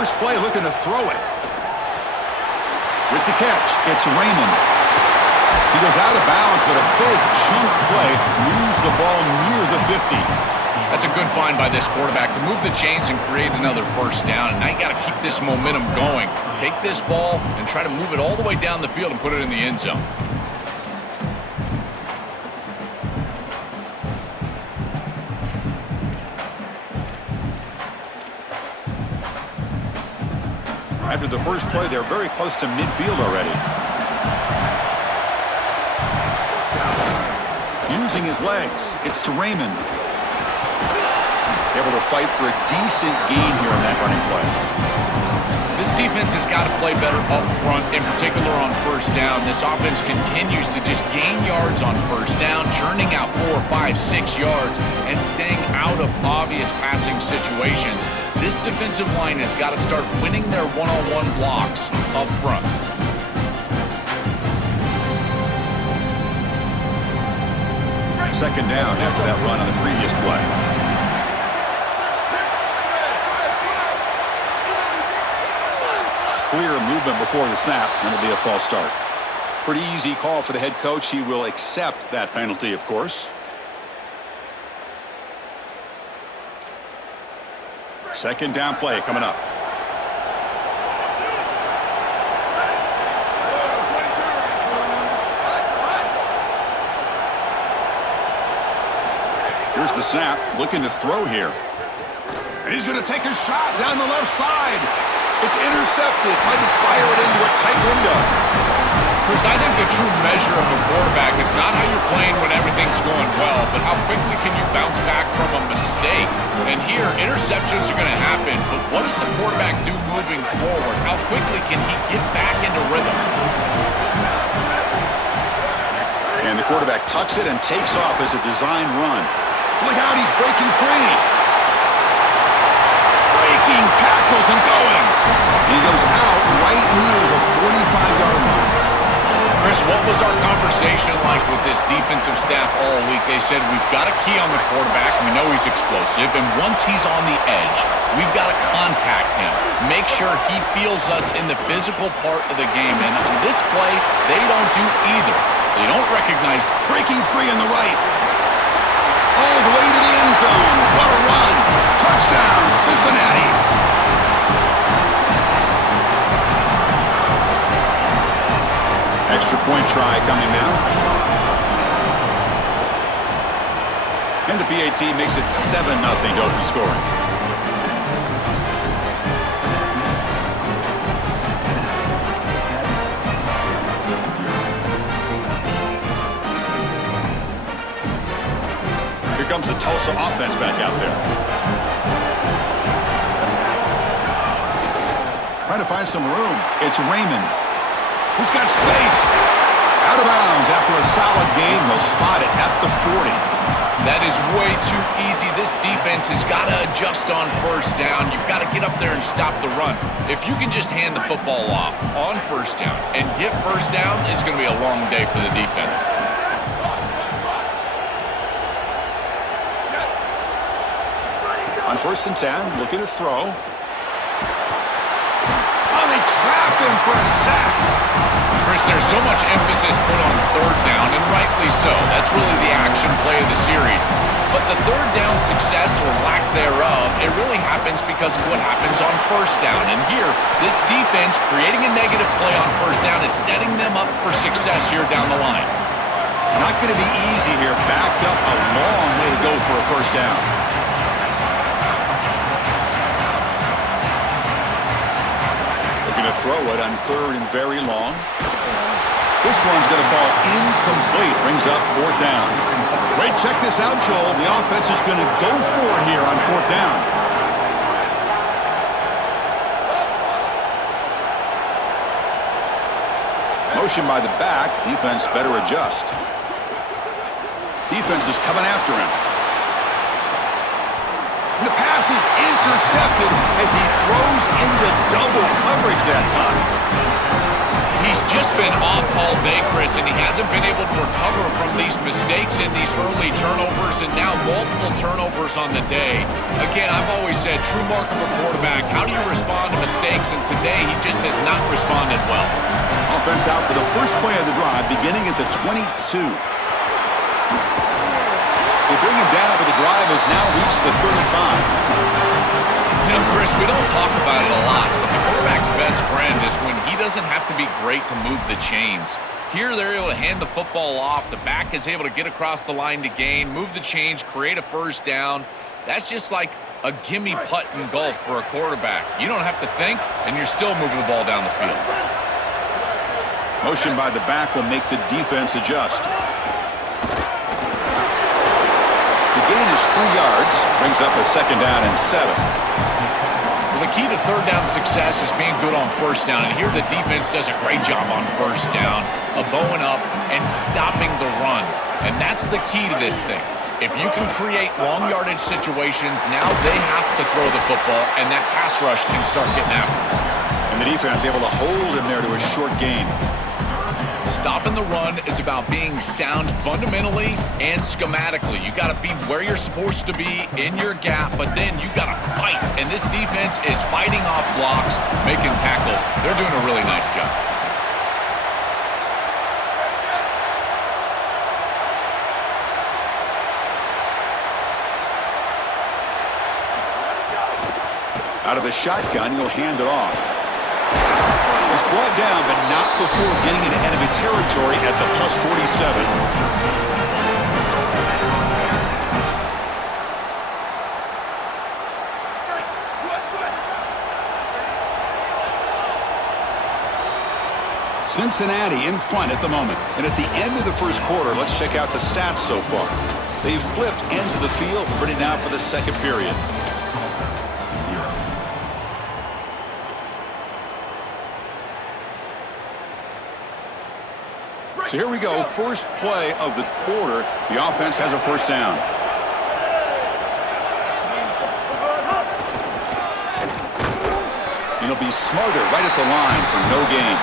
First play looking to throw it. With the catch, it's Raymond. He goes out of bounds, but a big chunk play moves the ball near the 50. That's a good find by this quarterback to move the chains and create another first down. And now you got to keep this momentum going. Take this ball and try to move it all the way down the field and put it in the end zone. After the first play, they're very close to midfield already. Using his legs, it's Raymond. Able to fight for a decent gain here on that running play. This defense has got to play better up front, in particular on first down. This offense continues to just gain yards on first down, churning out 4, 5, 6 yards, and staying out of obvious passing situations. This defensive line has got to start winning their one-on-one blocks up front. Second down after that run on the previous play. Clear movement before the snap, and it'll be a false start. Pretty easy call for the head coach. He will accept that penalty, of course. Second down play coming up. Here's the snap, looking to throw here. And he's going to take a shot down the left side. It's intercepted, trying to fire it into a tight window. Chris, I think the true measure of a quarterback is not how you're playing when everything's going well, but how quickly can you bounce back from a mistake. And here, interceptions are going to happen, but what does the quarterback do moving forward? How quickly can he get back into rhythm? And the quarterback tucks it and takes off as a design run. Look out, he's breaking free. Breaking tackles and going. And he goes out right near the 45-yard line. Chris, what was our conversation like with this defensive staff all week? They said we've got a key on the quarterback. We know he's explosive. And once he's on the edge, we've got to contact him. Make sure he feels us in the physical part of the game. And on this play, they don't do either. They don't recognize breaking free on the right. All the way to the end zone. What a run. Touchdown, Cincinnati. Extra point try coming now. And the PAT makes it 7-0 to open scoring. Here comes the Tulsa offense back out there. Trying to find some room. It's Raymond. He's got space. Out of bounds after a solid game. They'll spot it at the 40. That is way too easy. This defense has got to adjust on first down. You've got to get up there and stop the run. If you can just hand the football off on first down and get first downs, it's going to be a long day for the defense. On 1st and 10, looking to throw. Oh, they trap him for a sack. Chris, there's so much emphasis put on third down, and rightly so. That's really the action play of the series. But the third down success or lack thereof, it really happens because of what happens on first down. And here, this defense creating a negative play on first down is setting them up for success here down the line. Not going to be easy here. Backed up a long way to go for a first down. To throw it on 3rd and very long. This one's going to fall incomplete. Brings up 4th down. Wait, check this out, Joel. The offense is going to go for it here on 4th down. Motion by the back. Defense better adjust. Defense is coming after him. And the pass is intercepted as he throws into double coverage that time. He's just been off all day, Chris, and he hasn't been able to recover from these mistakes and these early turnovers and now multiple turnovers on the day. Again, I've always said, true mark of a quarterback, how do you respond to mistakes? And today, he just has not responded well. Offense out for the first play of the drive, beginning at the 22. They bring him down, but the drive has now reached the 35. You know, Chris, we don't talk about it a lot, but the quarterback's best friend is when he doesn't have to be great to move the chains. Here, they're able to hand the football off. The back is able to get across the line to gain, move the chains, create a first down. That's just like a gimme putt in golf for a quarterback. You don't have to think, and you're still moving the ball down the field. Motion by the back will make the defense adjust. The gain is 3 yards, brings up a second down and 7. Well, the key to third down success is being good on first down, and here the defense does a great job on first down of bowing up and stopping the run, and that's the key to this thing. If you can create long yardage situations, now they have to throw the football, and that pass rush can start getting after them. And the defense able to hold him there to a short gain. Stopping the run is about being sound fundamentally and schematically. You got to be where you're supposed to be in your gap, but then you got to fight. And this defense is fighting off blocks, making tackles. They're doing a really nice job. Out of the shotgun, he'll hand it off. He's brought down, but not before getting into enemy territory at the plus 47. Cincinnati in front at the moment. And at the end of the first quarter, let's check out the stats so far. They've flipped ends of the field, ready now for the second period. So here we go, first play of the quarter. The offense has a first down. And he'll be smothered right at the line for no gain.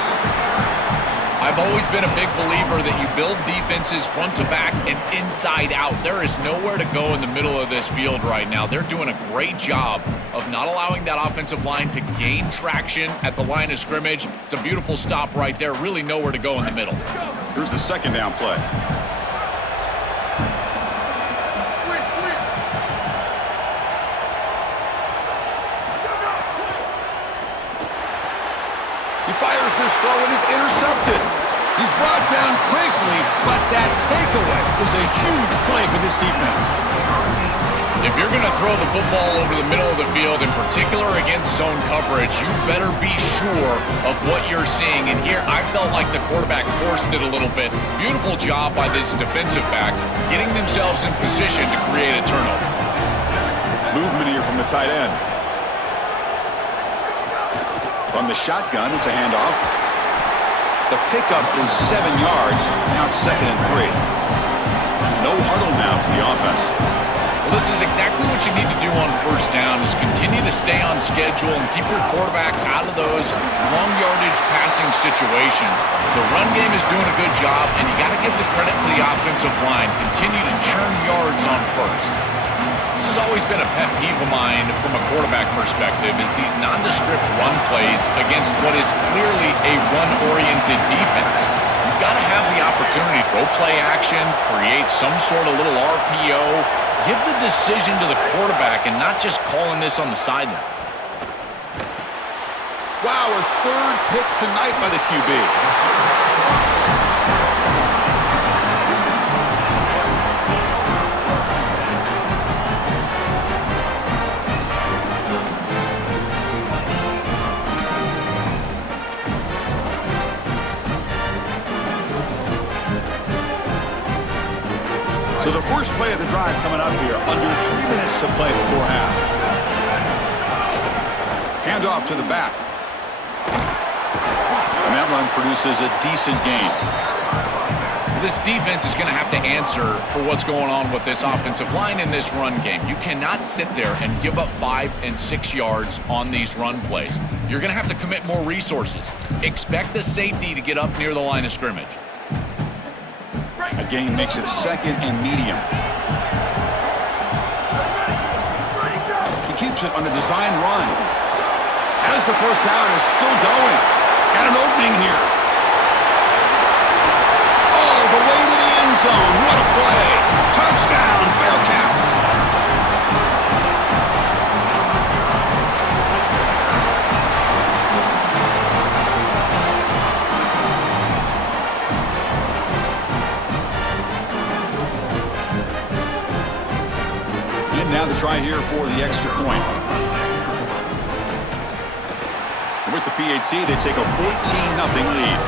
I've always been a big believer that you build defenses front to back and inside out. There is nowhere to go in the middle of this field right now. They're doing a great job of not allowing that offensive line to gain traction at the line of scrimmage. It's a beautiful stop right there. Really nowhere to go in the middle. Here's the second down play. He fires this throw and is intercepted. He's brought down quickly, but that takeaway is a huge play for this defense. If you're going to throw the football over the middle of the field, in particular against zone coverage, you better be sure of what you're seeing. And here, I felt like the quarterback forced it a little bit. Beautiful job by these defensive backs, getting themselves in position to create a turnover. Movement here from the tight end. On the shotgun, it's a handoff. The pickup is 7 yards. Now it's 2nd and 3. No huddle now for the offense. Well, this is exactly what you need to do on first down is continue to stay on schedule and keep your quarterback out of those long yardage passing situations. The run game is doing a good job, and you got to give the credit to the offensive line. Continue to churn yards on first. This has always been a pet peeve of mine from a quarterback perspective is these nondescript run plays against what is clearly a run-oriented defense. You've got to have the opportunity to go play action, create some sort of little RPO, give the decision to the quarterback and not just calling this on the sideline. Wow, a third pick tonight by the QB. So the first play of the drive coming up here, under 3 minutes to play before half. Handoff to the back. And that run produces a decent gain. This defense is going to have to answer for what's going on with this offensive line in this run game. You cannot sit there and give up 5 and 6 yards on these run plays. You're going to have to commit more resources. Expect the safety to get up near the line of scrimmage. A gain makes it 2nd and medium. He keeps it on a design run. As the first down is still going. Got an opening here. All the way to the end zone. What a play. Touchdown, Bearcats. And now the try here for the extra point. With the PHC, they take a 14-0 lead.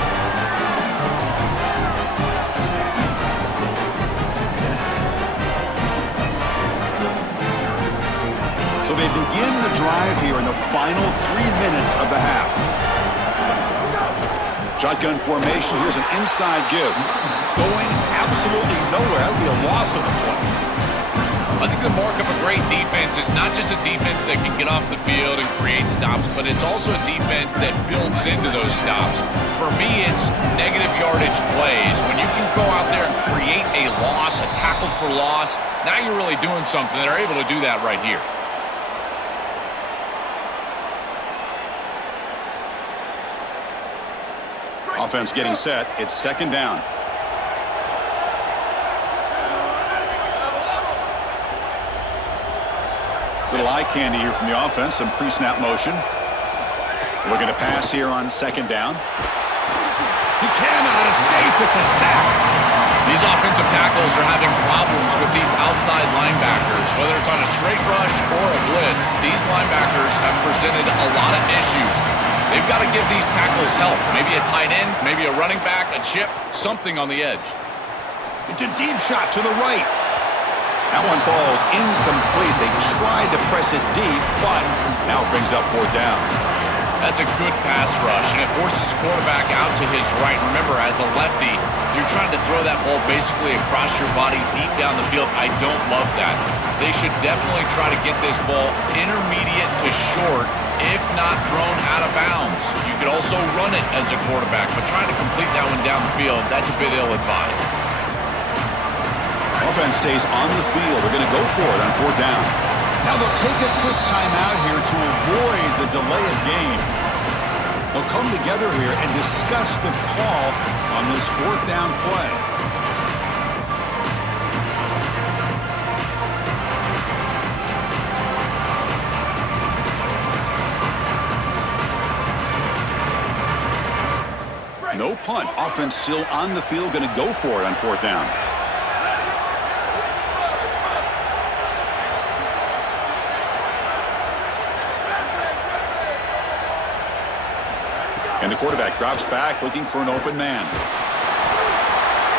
So they begin the drive here in the final 3 minutes of the half. Shotgun formation. Here's an inside give. Going absolutely nowhere. That would be a loss of the play. I think the mark of a great defense is not just a defense that can get off the field and create stops, but it's also a defense that builds into those stops. For me, it's negative yardage plays. When you can go out there and create a loss, a tackle for loss, now you're really doing something. They're able to do that right here. Offense getting set. It's 2nd down. Little eye candy here from the offense. Some pre-snap motion. Looking to pass here on 2nd down. He cannot escape. It's a sack. These offensive tackles are having problems with these outside linebackers. Whether it's on a straight rush or a blitz, these linebackers have presented a lot of issues. They've got to give these tackles help. Maybe a tight end, maybe a running back, a chip, something on the edge. It's a deep shot to the right. That one falls incomplete. They tried to press it deep, but now it brings up 4th down. That's a good pass rush, and it forces the quarterback out to his right. Remember, as a lefty, you're trying to throw that ball basically across your body deep down the field. I don't love that. They should definitely try to get this ball intermediate to short, if not thrown out of bounds. You could also run it as a quarterback, but trying to complete that one down the field, that's a bit ill-advised. Offense stays on the field. They're going to go for it on 4th down. Now they'll take a quick timeout here to avoid the delay of game. They'll come together here and discuss the call on this 4th down play. No punt. Offense still on the field. Going to go for it on 4th down. And the quarterback drops back looking for an open man.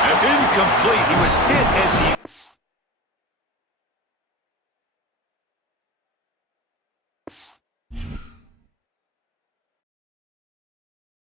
And it's incomplete. He was hit as